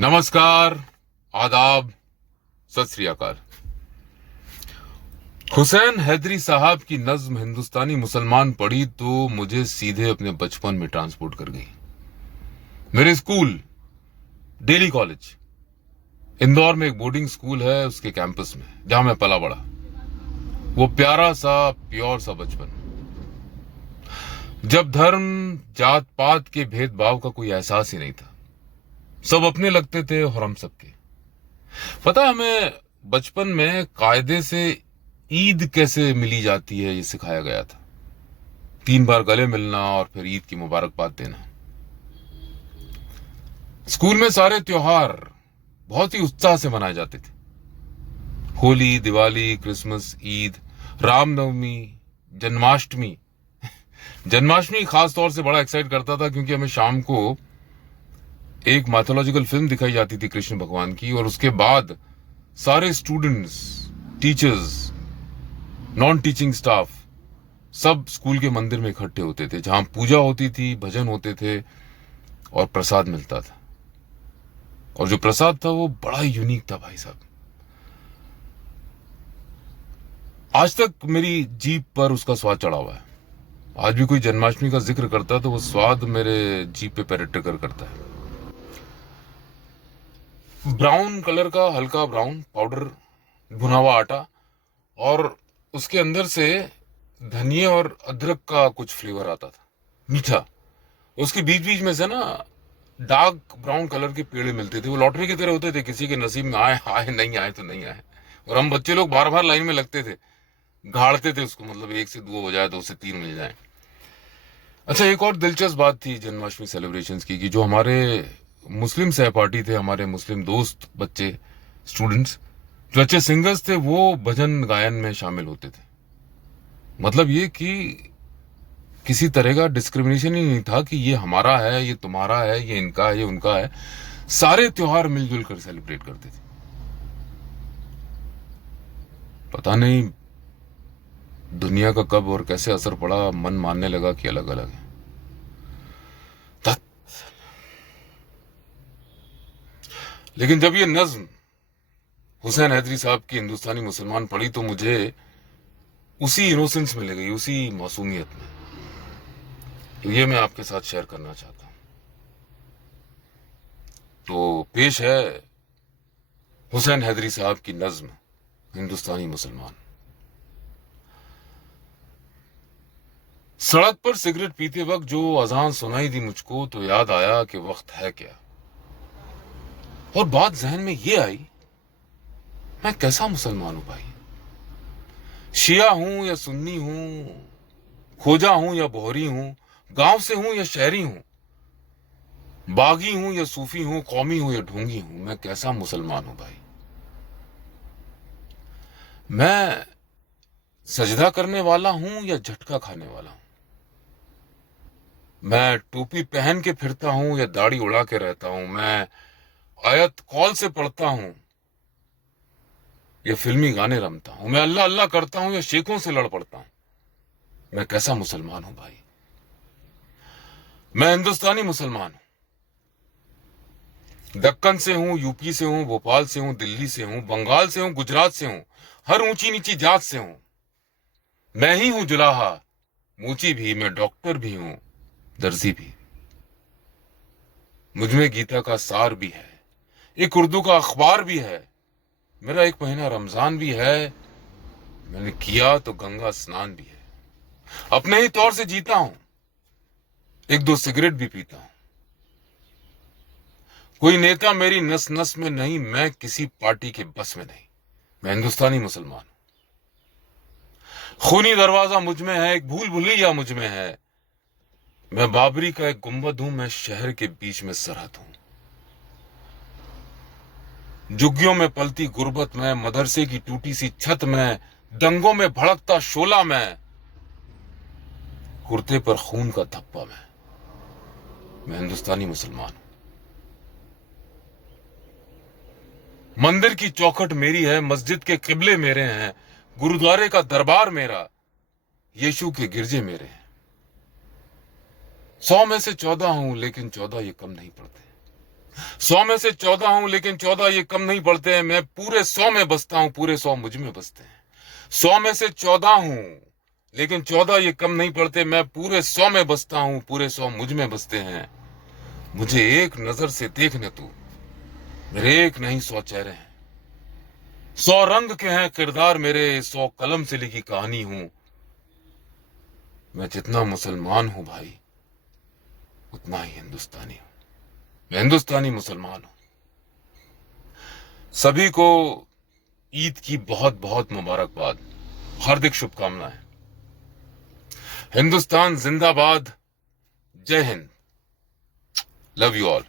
नमस्कार, आदाब, सत श्री अकाल। हुसैन हैदरी साहब की नज्म हिंदुस्तानी मुसलमान पढ़ी तो मुझे सीधे अपने बचपन में ट्रांसपोर्ट कर गई। मेरे स्कूल डेली कॉलेज इंदौर में एक बोर्डिंग स्कूल है, उसके कैंपस में जहां मैं पला बड़ा। वो प्यारा सा प्योर सा बचपन, जब धर्म जात पात के भेदभाव का कोई एहसास ही नहीं था। सब अपने लगते थे और हम सबके। पता हमें बचपन में कायदे से ईद कैसे मिली जाती है ये सिखाया गया था। 3 बार गले मिलना और फिर ईद की मुबारकबाद देना। स्कूल में सारे त्योहार बहुत ही उत्साह से मनाए जाते थे। होली, दिवाली, क्रिसमस, ईद, रामनवमी, जन्माष्टमी। जन्माष्टमी खास तौर से बड़ा एक्साइट करता था क्योंकि हमें शाम को एक माइथोलॉजिकल फिल्म दिखाई जाती थी कृष्ण भगवान की, और उसके बाद सारे students, teachers, non teaching staff सब स्कूल के मंदिर में इकट्ठे होते थे, जहां पूजा होती थी, भजन होते थे और प्रसाद मिलता था। और जो प्रसाद था वो बड़ा यूनिक था भाई साहब। आज तक मेरी जीभ पर उसका स्वाद चढ़ा हुआ है। आज भी कोई जन्माष्टमी का जिक्र करता है तो वो स्वाद मेरे जीभ पे पैरेट्रिकर करता है। ब्राउन कलर का, हल्का ब्राउन पाउडर, भुना हुआ आटा, और उसके अंदर से धनिए और अदरक का कुछ फ्लेवर आता था, मीठा। उसके बीच बीच में से ना डार्क ब्राउन कलर के पेड़े मिलते थे। वो लॉटरी की तरह होते थे, किसी के नसीब में आए आए, नहीं आए तो नहीं आए। और हम बच्चे लोग बार बार लाइन में लगते थे, गाड़ते थे उसको, मतलब 1 से 2 हो जाए, 2 से 3 मिल जाए। अच्छा, एक और दिलचस्प बात थी जन्माष्टमी सेलिब्रेशंस की, कि जो हमारे मुस्लिम सहपाठी थे, हमारे मुस्लिम दोस्त, बच्चे, स्टूडेंट्स जो अच्छे सिंगर्स थे, वो भजन गायन में शामिल होते थे। मतलब ये कि किसी तरह का डिस्क्रिमिनेशन ही नहीं था कि ये हमारा है, ये तुम्हारा है, ये इनका है, ये उनका है। सारे त्योहार मिलजुल कर सेलिब्रेट करते थे। पता नहीं दुनिया का कब और कैसे असर पड़ा, मन मानने लगा कि अलग अलग है। लेकिन जब ये नज्म हुसैन हैदरी साहब की हिंदुस्तानी मुसलमान पढ़ी तो मुझे उसी इनोसेंस में ले गई, उसी मासूमियत में। तो ये मैं आपके साथ शेयर करना चाहता हूं। तो पेश है हुसैन हैदरी साहब की नज्म हिंदुस्तानी मुसलमान। सड़क पर सिगरेट पीते वक्त जो अजान सुनाई दी मुझको, तो याद आया कि वक्त है क्या। और बात जहन में ये आई, मैं कैसा मुसलमान हूं भाई। शिया हूं या सुन्नी हूं, खोजा हूं या बोहरी हूं, गांव से हूं या शहरी हूं, बागी हूं या सूफी हूं, कौमी हूं या ढोंगी हूं, मैं कैसा मुसलमान हूं भाई। मैं सजदा करने वाला हूं या झटका खाने वाला हूं। मैं टोपी पहन के फिरता हूं या दाढ़ी उड़ा के रहता हूं। मैं आयत कौल से पढ़ता हूं या फिल्मी गाने रमता हूं। मैं अल्लाह अल्लाह करता हूं या शेखों से लड़ पड़ता हूं। मैं कैसा मुसलमान हूं भाई। मैं हिंदुस्तानी मुसलमान हूं। दक्कन से हूं, यूपी से हूं, भोपाल से हूं, दिल्ली से हूं, बंगाल से हूं, गुजरात से हूं, हर ऊंची नीची जात से हूं। मैं ही हूं जुलाहा, मूची भी, मैं डॉक्टर भी हूं, दर्जी भी। मुझमें गीता का सार भी है, एक उर्दू का अखबार भी है, मेरा एक महीना रमजान भी है, मैंने किया तो गंगा स्नान भी है। अपने ही तौर से जीता हूं, 1-2 सिगरेट भी पीता हूं। कोई नेता मेरी नस नस में नहीं, मैं किसी पार्टी के बस में नहीं। मैं हिंदुस्तानी मुसलमान हूं। खूनी दरवाजा मुझ में है, एक भूल भुलैया मुझ में है। मैं बाबरी का एक गुंबद हूं, मैं शहर के बीच में सरहद हूं। झुग्गियों में पलती गुर्बत में, मदरसे की टूटी सी छत में, दंगों में भड़कता शोला में, कुर्ते पर खून का धब्बा में। मैं हिंदुस्तानी मुसलमान हूं। मंदिर की चौखट मेरी है, मस्जिद के किबले मेरे हैं, गुरुद्वारे का दरबार मेरा, यीशु के गिरजे मेरे हैं। 100 में से 14 हूं, लेकिन 14 ये कम नहीं पड़ते। 100 में से 14 हूं, लेकिन 14 ये कम नहीं पड़ते हैं। मैं पूरे 100 में बसता हूं, पूरे 100 मुझ में बसते हैं। 100 में से 14 हूं, लेकिन 14 ये कम नहीं पड़ते। मैं पूरे 100 में बसता हूं, पूरे 100 मुझ में बसते हैं। मुझे एक नजर से देखने तू, मेरे एक नहीं 100 चेहरे हैं। 100 रंग के हैं किरदार मेरे, 100 कलम से लिखी कहानी हूं। मैं जितना मुसलमान हूं भाई, उतना ही हिंदुस्तानी हूं। मैं हिंदुस्तानी मुसलमान हूं। सभी को ईद की बहुत बहुत मुबारकबाद, हार्दिक शुभकामनाएं। हिंदुस्तान जिंदाबाद। जय हिंद। Love you all.